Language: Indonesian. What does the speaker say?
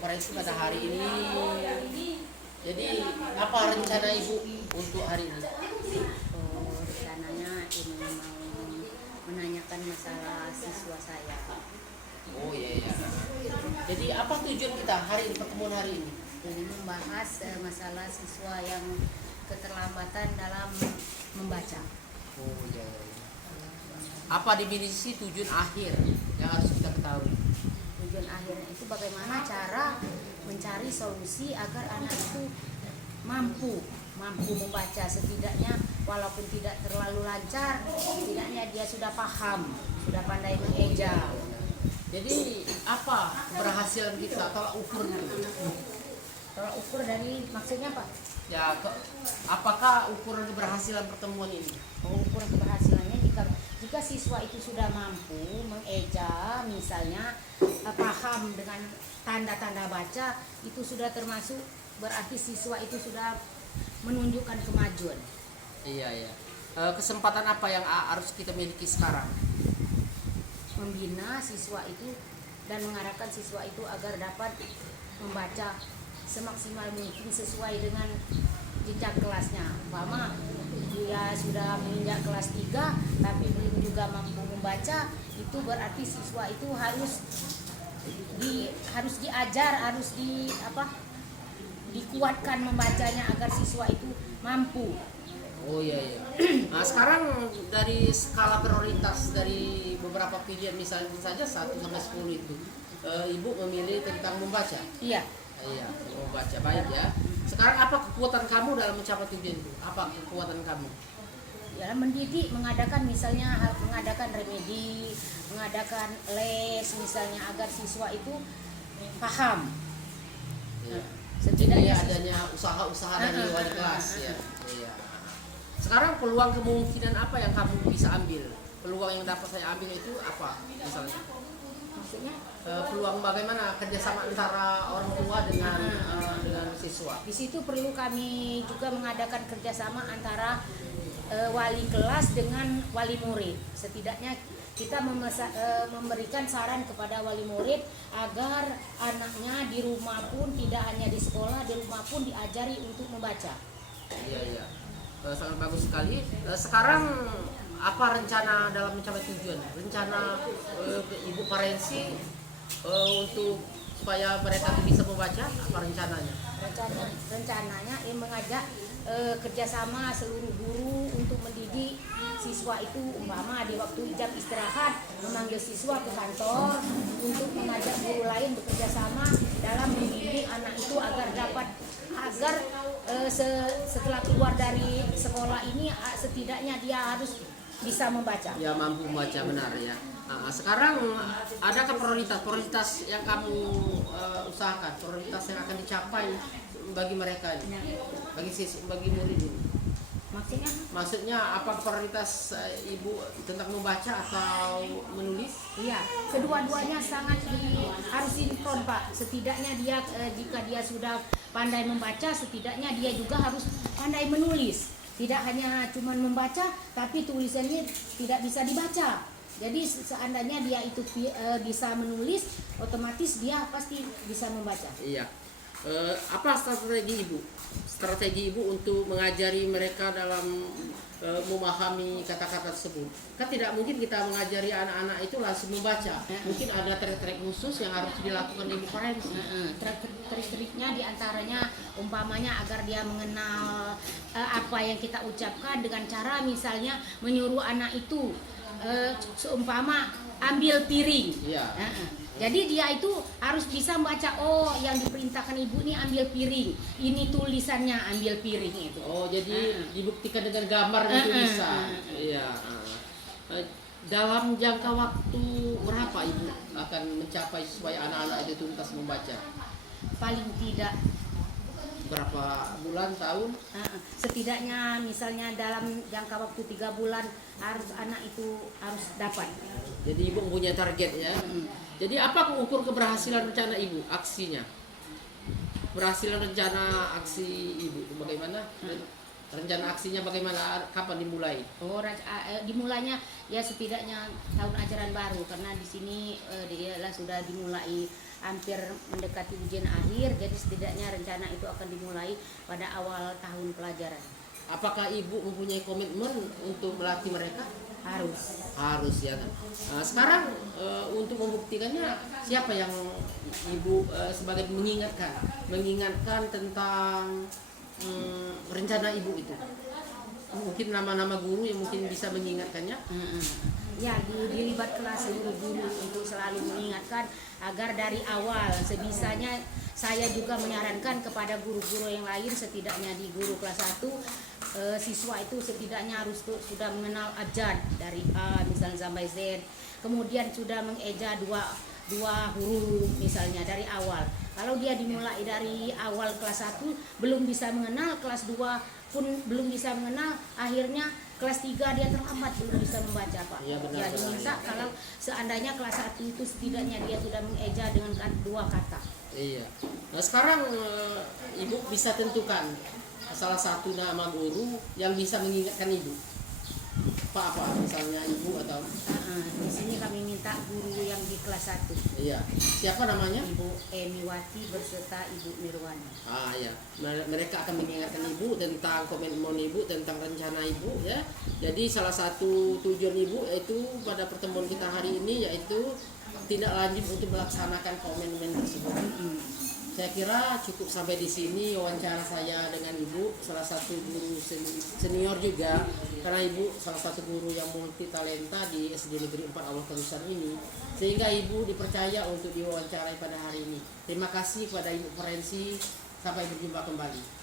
Parensi pada hari ini. Jadi apa rencana Ibu untuk hari ini? Rencananya ini mau menanyakan masalah siswa saya. Oh iya ya. Jadi apa tujuan kita hari ini, pertemuan hari ini? Ini membahas masalah siswa yang keterlambatan dalam membaca. Oh iya ya. Apa definisi tujuan akhir yang harus kita ketahui? Tujuan akhirnya itu bagaimana cara mencari solusi agar anak itu mampu membaca, setidaknya walaupun tidak terlalu lancar, setidaknya dia sudah paham, sudah pandai mengeja. Jadi apa keberhasilan kita atau ukurnya? Kalau ukur dari maksudnya Pak? Ya, apakah ukuran keberhasilan pertemuan ini? Ukur keberhasilannya jika siswa itu sudah mampu mengeja, misalnya paham dengan tanda-tanda baca, itu sudah termasuk berarti siswa itu sudah menunjukkan kemajuan. Iya ya. Kesempatan apa yang harus kita miliki sekarang? Membina siswa itu dan mengarahkan siswa itu agar dapat membaca semaksimal mungkin sesuai dengan jenjang kelasnya. Umpama dia sudah menginjak kelas 3 tapi belum juga mampu membaca, itu berarti siswa itu harus diajar, dikuatkan membacanya agar siswa itu mampu. Oh iya iya. Nah sekarang dari skala prioritas dari beberapa pilihan misalnya saja 1 sampai 10 itu, Ibu memilih tentang membaca. Iya. Iya, membaca baik ya. Sekarang apa kekuatan kamu dalam mencapai tujuan itu? Apa kekuatan kamu? Ya, mendidik, mengadakan remedi, mengadakan les misalnya agar siswa itu paham. Iya. Setidaknya adanya usaha-usaha dari wali kelas ya. Iya. Sekarang peluang kemungkinan apa yang kamu bisa ambil? Peluang yang dapat saya ambil itu apa misalnya? maksudnya Peluang bagaimana kerjasama antara orang tua dengan siswa? di situ perlu kami juga mengadakan kerjasama antara wali kelas dengan wali murid. Setidaknya kita memberikan saran kepada wali murid agar anaknya di rumah pun, tidak hanya di sekolah, di rumah pun diajari untuk membaca. Iya iya. Sangat bagus sekali. Sekarang apa rencana dalam mencapai tujuan? Rencana Ibu Parensi untuk supaya mereka bisa membaca, apa rencananya? Rencananya mengajak kerjasama seluruh guru untuk mendidik siswa itu, umpama di waktu jam istirahat memanggil siswa ke kantor untuk mengajak guru lain bekerja sama dalam mendidik anak itu agar setelah keluar dari sekolah ini setidaknya dia harus bisa membaca. Ya mampu membaca, benar ya. Nah, sekarang adakah prioritas yang kamu usahakan, prioritas yang akan dicapai bagi mereka ini, bagi murid ini? Maksudnya apa prioritas Ibu tentang membaca atau menulis? Iya, kedua-duanya harus sinkron Pak. Setidaknya dia jika dia sudah pandai membaca, setidaknya dia juga harus pandai menulis. Tidak hanya cuma membaca, tapi tulisannya tidak bisa dibaca. Jadi seandainya dia itu bisa menulis, otomatis dia pasti bisa membaca. Iya. Apa strategi Ibu? Strategi Ibu untuk mengajari mereka dalam memahami kata-kata tersebut. Kan tidak mungkin kita mengajari anak-anak itu langsung membaca. Mungkin ada trik-trik khusus yang harus dilakukan Ibu Parensi. Trik-triknya diantaranya umpamanya agar dia mengenal apa yang kita ucapkan dengan cara misalnya menyuruh anak itu seumpama ambil piring. Iya. Jadi dia itu harus bisa membaca, oh yang diperintahkan ibu ini ambil piring, ini tulisannya ambil piring itu. Oh jadi dibuktikan dengan gambar itu bisa. Iya. Dalam jangka waktu berapa Ibu akan mencapai supaya anak-anak itu tuntas membaca? Paling tidak Berapa bulan, tahun? setidaknya misalnya dalam jangka waktu 3 bulan anak itu harus dapat. Jadi Ibu punya target ya. Jadi apa ukur keberhasilan rencana Ibu, aksinya? Keberhasilan rencana aksi Ibu bagaimana? Rencana aksinya bagaimana? Kapan dimulai? Dimulainya ya setidaknya tahun ajaran baru, karena di sini dia sudah dimulai hampir mendekati ujian akhir, jadi setidaknya rencana itu akan dimulai pada awal tahun pelajaran. Apakah ibu mempunyai komitmen untuk melatih mereka? Harus ya kan. Nah, sekarang untuk membuktikannya siapa yang ibu sebagai mengingatkan tentang rencana ibu itu? Mungkin nama-nama guru yang mungkin bisa mengingatkannya. Ya, dilibatkanlah seluruh guru untuk selalu mengingatkan agar dari awal sebisanya. Saya juga menyarankan kepada guru-guru yang lain, setidaknya di guru kelas 1, siswa itu setidaknya harus sudah mengenal abjad dari A misalnya sampai Z, kemudian sudah mengeja dua huruf misalnya dari awal. Kalau dia dimulai dari awal kelas 1 belum bisa mengenal, kelas 2 pun belum bisa mengenal, akhirnya kelas 3 dia terlambat belum bisa membaca, Pak. Ya, benar, Ya, diminta kalau seandainya kelas 1 itu setidaknya dia sudah mengeja dengan 2 kata. Iya. Nah sekarang ibu bisa tentukan salah satu nama guru yang bisa mengingatkan ibu. Apa misalnya ibu atau? Di sini kami minta guru yang di kelas 1. Iya. Siapa namanya? Ibu Emiwati berserta Ibu Nirwana. Ya. Mereka akan mengingatkan ibu tentang komitmen ibu, tentang rencana ibu ya. Jadi salah satu tujuan ibu yaitu pada pertemuan kita hari ini yaitu tidak lanjut untuk melaksanakan komitmen tersebut. Saya kira cukup sampai di sini wawancara saya dengan ibu, salah satu guru senior juga, karena ibu salah satu guru yang multi talenta di SD Negeri 4 Allah Terusan ini, sehingga ibu dipercaya untuk diwawancarai pada hari ini. Terima kasih kepada Ibu Ferensi, sampai berjumpa kembali.